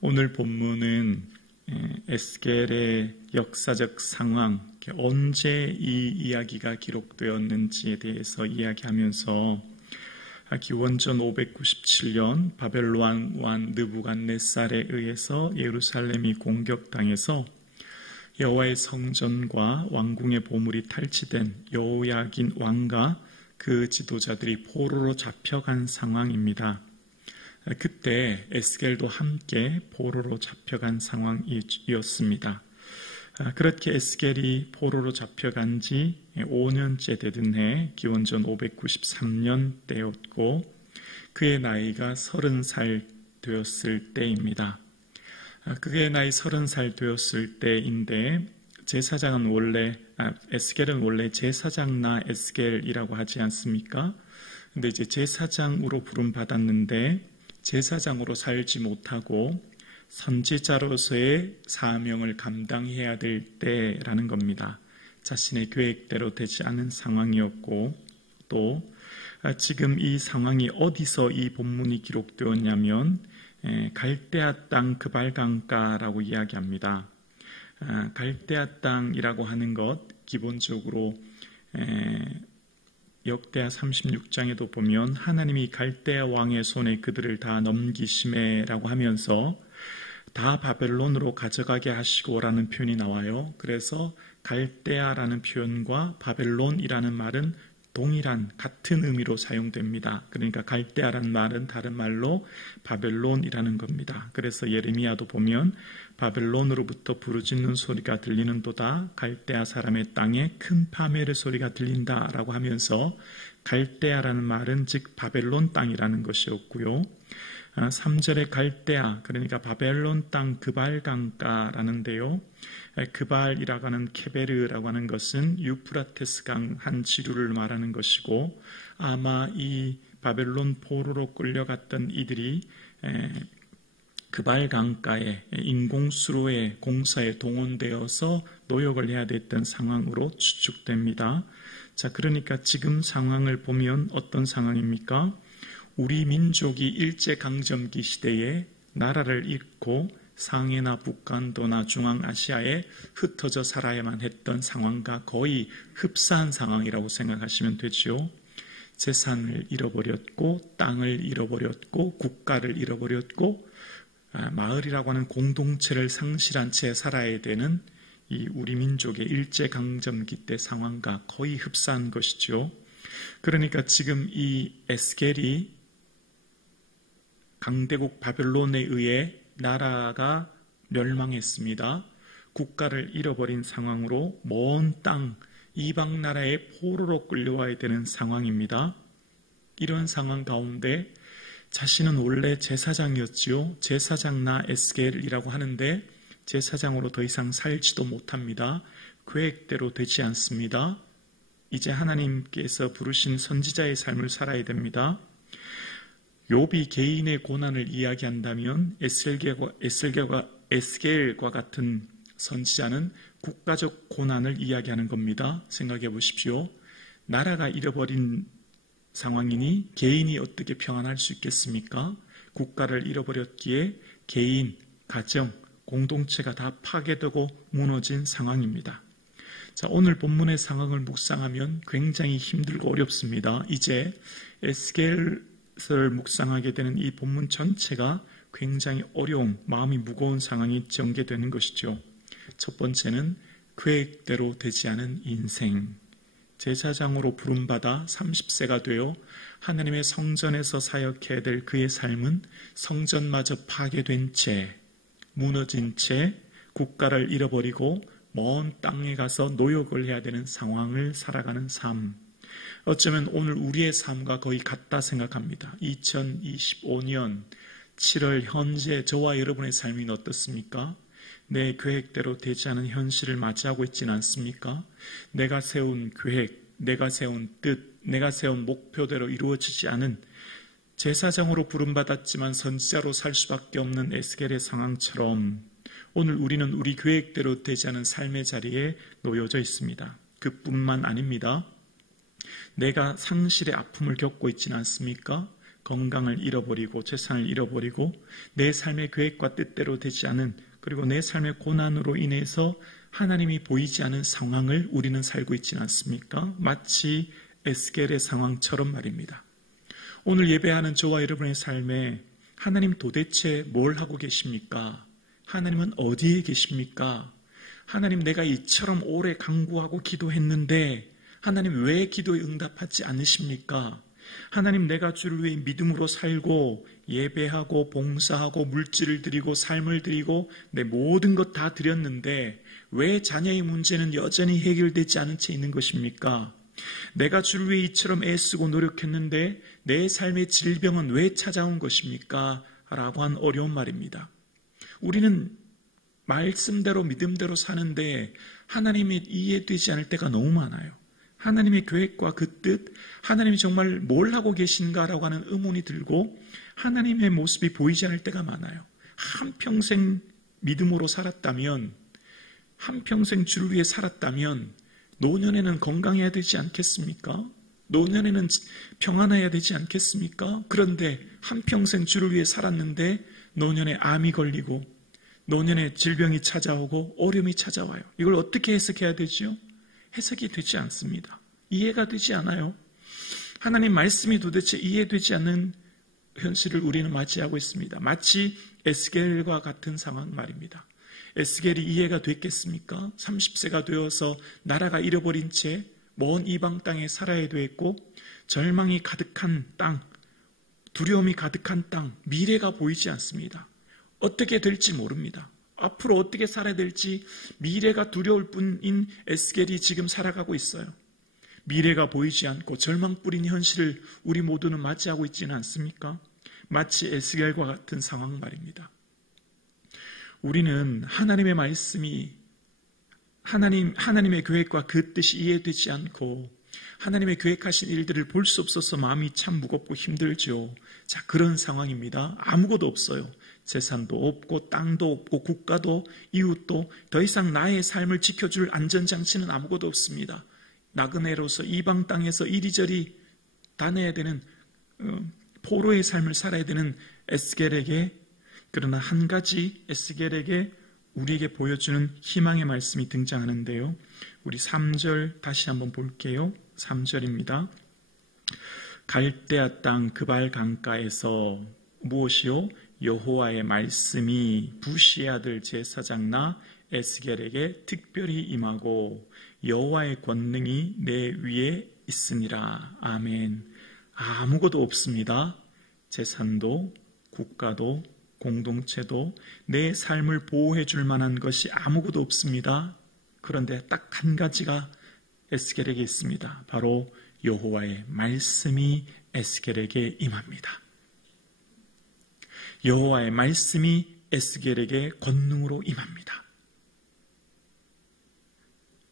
오늘 본문은 에스겔의 역사적 상황, 언제 이 이야기가 기록되었는지에 대해서 이야기하면서 기원전 597년 바벨론 왕 느부갓네살에 의해서 예루살렘이 공격당해서 여호와의 성전과 왕궁의 보물이 탈취된 여호야긴 왕과 그 지도자들이 포로로 잡혀간 상황입니다. 그때 에스겔도 함께 포로로 잡혀간 상황이었습니다. 그렇게 에스겔이 포로로 잡혀간 지 5년째 되던 해 기원전 593년 때였고 그의 나이가 30살 되었을 때입니다. 그의 나이 30살 되었을 때인데 에스겔은 원래 제사장나 에스겔이라고 하지 않습니까? 근데 이제 제사장으로 부름받았는데 제사장으로 살지 못하고 선지자로서의 사명을 감당해야 될 때라는 겁니다. 자신의 계획대로 되지 않은 상황이었고 또 지금 이 상황이 어디서 이 본문이 기록되었냐면 갈대아 땅 그발강가라고 이야기합니다. 갈대아 땅이라고 하는 것 기본적으로 역대하 36장에도 보면 하나님이 갈대아 왕의 손에 그들을 다 넘기심에라고 하면서 다 바벨론으로 가져가게 하시고라는 표현이 나와요. 그래서 갈대아라는 표현과 바벨론이라는 말은 동일한 같은 의미로 사용됩니다. 그러니까 갈대아라는 말은 다른 말로 바벨론이라는 겁니다. 그래서 예레미야도 보면 바벨론으로부터 부르짖는 소리가 들리는도다 갈대아 사람의 땅에 큰 파멸의 소리가 들린다라고 하면서 갈대아라는 말은 즉 바벨론 땅이라는 것이었고요. 3절의 갈대아 그러니까 바벨론 땅 그발강가라는데요. 그발이라고 하는 케베르라고 하는 것은 유프라테스 강 한 지류를 말하는 것이고 아마 이 바벨론 포로로 끌려갔던 이들이 그발강가에 인공수로의 공사에 동원되어서 노역을 해야 됐던 상황으로 추측됩니다. 자, 그러니까 지금 상황을 보면 어떤 상황입니까? 우리 민족이 일제강점기 시대에 나라를 잃고 상해나 북한도나 중앙아시아에 흩어져 살아야만 했던 상황과 거의 흡사한 상황이라고 생각하시면 되죠. 재산을 잃어버렸고 땅을 잃어버렸고 국가를 잃어버렸고 마을이라고 하는 공동체를 상실한 채 살아야 되는 이 우리 민족의 일제강점기 때 상황과 거의 흡사한 것이죠. 그러니까 지금 이 에스겔이 강대국 바벨론에 의해 나라가 멸망했습니다. 국가를 잃어버린 상황으로 먼 땅, 이방 나라의 포로로 끌려와야 되는 상황입니다. 이런 상황 가운데 자신은 원래 제사장이었지요. 제사장나 에스겔이라고 하는데 제사장으로 더 이상 살지도 못합니다. 계획대로 되지 않습니다. 이제 하나님께서 부르신 선지자의 삶을 살아야 됩니다. 욥이 개인의 고난을 이야기한다면 에스겔과 같은 선지자는 국가적 고난을 이야기하는 겁니다. 생각해 보십시오. 나라가 잃어버린 상황이니 개인이 어떻게 평안할 수 있겠습니까? 국가를 잃어버렸기에 개인, 가정, 공동체가 다 파괴되고 무너진 상황입니다. 자, 오늘 본문의 상황을 묵상하면 굉장히 힘들고 어렵습니다. 이제 에스겔을 묵상하게 되는 이 본문 전체가 굉장히 어려운, 마음이 무거운 상황이 전개되는 것이죠. 첫 번째는 계획대로 되지 않은 인생. 제사장으로 부름받아 30세가 되어 하나님의 성전에서 사역해야 될 그의 삶은 성전마저 파괴된 채, 무너진 채 국가를 잃어버리고 먼 땅에 가서 노역을 해야 되는 상황을 살아가는 삶. 어쩌면 오늘 우리의 삶과 거의 같다 생각합니다. 2025년 7월 현재 저와 여러분의 삶이 어떻습니까? 내 계획대로 되지 않은 현실을 맞이하고 있지는 않습니까? 내가 세운 계획, 내가 세운 뜻, 내가 세운 목표대로 이루어지지 않은 제사장으로 부름받았지만 선지자로 살 수밖에 없는 에스겔의 상황처럼 오늘 우리는 우리 계획대로 되지 않은 삶의 자리에 놓여져 있습니다. 그뿐만 아닙니다. 내가 상실의 아픔을 겪고 있지는 않습니까? 건강을 잃어버리고 재산을 잃어버리고 내 삶의 계획과 뜻대로 되지 않은, 그리고 내 삶의 고난으로 인해서 하나님이 보이지 않은 상황을 우리는 살고 있지는 않습니까? 마치 에스겔의 상황처럼 말입니다. 오늘 예배하는 저와 여러분의 삶에 하나님 도대체 뭘 하고 계십니까? 하나님은 어디에 계십니까? 하나님, 내가 이처럼 오래 간구하고 기도했는데 하나님 왜 기도에 응답하지 않으십니까? 하나님, 내가 주를 위해 믿음으로 살고 예배하고 봉사하고 물질을 드리고 삶을 드리고 내 모든 것 다 드렸는데 왜 자녀의 문제는 여전히 해결되지 않은 채 있는 것입니까? 내가 주를 위해 이처럼 애쓰고 노력했는데 내 삶의 질병은 왜 찾아온 것입니까? 라고 한 어려운 말입니다. 우리는 말씀대로 믿음대로 사는데 하나님이 이해되지 않을 때가 너무 많아요. 하나님의 계획과 그 뜻, 하나님이 정말 뭘 하고 계신가라고 하는 의문이 들고 하나님의 모습이 보이지 않을 때가 많아요. 한평생 믿음으로 살았다면, 한평생 주를 위해 살았다면 노년에는 건강해야 되지 않겠습니까? 노년에는 평안해야 되지 않겠습니까? 그런데 한평생 주를 위해 살았는데 노년에 암이 걸리고 노년에 질병이 찾아오고 어려움이 찾아와요. 이걸 어떻게 해석해야 되죠? 해석이 되지 않습니다. 이해가 되지 않아요. 하나님 말씀이 도대체 이해되지 않는 현실을 우리는 맞이하고 있습니다. 마치 에스겔과 같은 상황 말입니다. 에스겔이 이해가 됐겠습니까? 30세가 되어서 나라가 잃어버린 채 먼 이방 땅에 살아야 됐고 절망이 가득한 땅, 두려움이 가득한 땅, 미래가 보이지 않습니다. 어떻게 될지 모릅니다. 앞으로 어떻게 살아야 될지 미래가 두려울 뿐인 에스겔이 지금 살아가고 있어요. 미래가 보이지 않고 절망 뿌린 현실을 우리 모두는 맞이하고 있지는 않습니까? 마치 에스겔과 같은 상황 말입니다. 우리는 하나님의 말씀이 하나님의 계획과 그 뜻이 이해되지 않고 하나님의 계획하신 일들을 볼 수 없어서 마음이 참 무겁고 힘들죠. 자, 그런 상황입니다. 아무것도 없어요. 재산도 없고 땅도 없고 국가도 이웃도 더 이상 나의 삶을 지켜줄 안전장치는 아무것도 없습니다. 나그네로서 이방 땅에서 이리저리 다녀야 되는 포로의 삶을 살아야 되는 에스겔에게, 그러나 한 가지 에스겔에게 우리에게 보여주는 희망의 말씀이 등장하는데요. 우리 3절 다시 한번 볼게요. 3절입니다. 갈대아 땅 그발 강가에서 무엇이요? 여호와의 말씀이 부시의 아들 제사장 에스겔에게 특별히 임하고 여호와의 권능이 내 위에 있으니라. 아멘. 아무것도 없습니다. 재산도 국가도 공동체도 내 삶을 보호해 줄 만한 것이 아무것도 없습니다. 그런데 딱 한 가지가 에스겔에게 있습니다. 바로 여호와의 말씀이 에스겔에게 임합니다. 여호와의 말씀이 에스겔에게 권능으로 임합니다.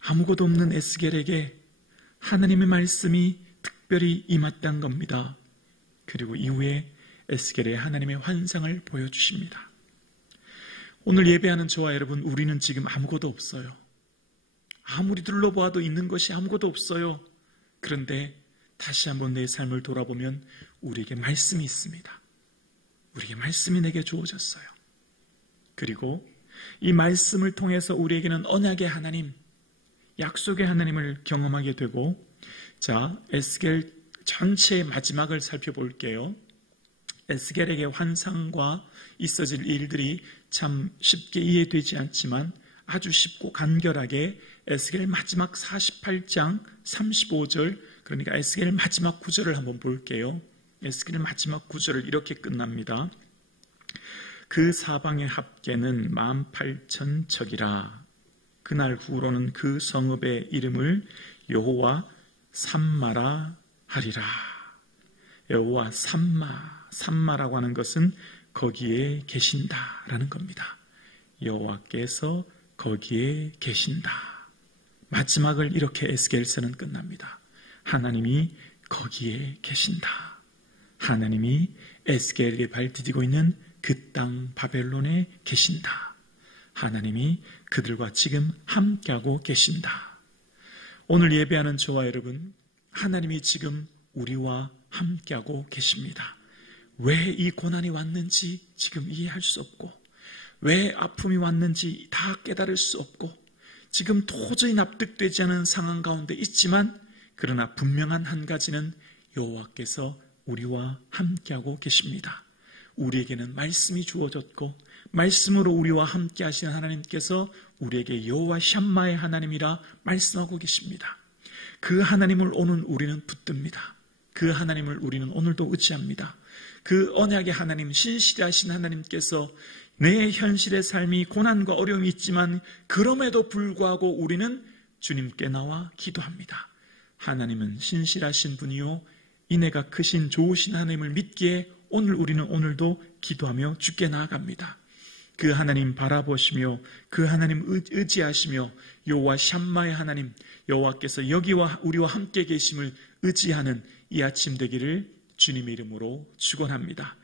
아무것도 없는 에스겔에게 하나님의 말씀이 특별히 임했던 겁니다. 그리고 이후에 에스겔의 하나님의 환상을 보여주십니다. 오늘 예배하는 저와 여러분, 우리는 지금 아무것도 없어요. 아무리 둘러보아도 있는 것이 아무것도 없어요. 그런데 다시 한번 내 삶을 돌아보면 우리에게 말씀이 있습니다. 우리에게 말씀이 내게 주어졌어요. 그리고 이 말씀을 통해서 우리에게는 언약의 하나님, 약속의 하나님을 경험하게 되고, 자, 에스겔 전체의 마지막을 살펴볼게요. 에스겔에게 환상과 있어질 일들이 참 쉽게 이해되지 않지만 아주 쉽고 간결하게 에스겔 마지막 48장 35절, 그러니까 에스겔 마지막 9절을 한번 볼게요. 에스겔 마지막 9절을 이렇게 끝납니다. 그 사방의 합계는 18,000척이라. 그날 후로는 그 성읍의 이름을 여호와 삼마라 하리라. 여호와 삼마라고 하는 것은 거기에 계신다라는 겁니다. 여호와께서 거기에 계신다. 마지막을 이렇게 에스겔서는 끝납니다. 하나님이 거기에 계신다. 하나님이 에스겔에게 발디디고 있는 그 땅 바벨론에 계신다. 하나님이 그들과 지금 함께하고 계신다. 오늘 예배하는 저와 여러분, 하나님이 지금 우리와 함께하고 계십니다. 왜 이 고난이 왔는지 지금 이해할 수 없고, 왜 아픔이 왔는지 다 깨달을 수 없고, 지금 도저히 납득되지 않은 상황 가운데 있지만, 그러나 분명한 한 가지는 여호와께서 우리와 함께하고 계십니다. 우리에게는 말씀이 주어졌고, 말씀으로 우리와 함께 하시는 하나님께서 우리에게 여호와 샴마의 하나님이라 말씀하고 계십니다. 그 하나님을 오늘 우리는 붙듭니다. 그 하나님을 우리는 오늘도 의지합니다. 그 언약의 하나님, 신실하신 하나님께서 내 현실의 삶이 고난과 어려움이 있지만 그럼에도 불구하고 우리는 주님께 나와 기도합니다. 하나님은 신실하신 분이요 인애가 크신 좋으신 하나님을 믿기에 오늘 우리는 오늘도 기도하며 주께 나아갑니다. 그 하나님 바라보시며 그 하나님 의지하시며 여호와 샴마의 하나님, 여호와께서 여기와 우리와 함께 계심을 의지하는 이 아침 되기를 주님의 이름으로 축원합니다.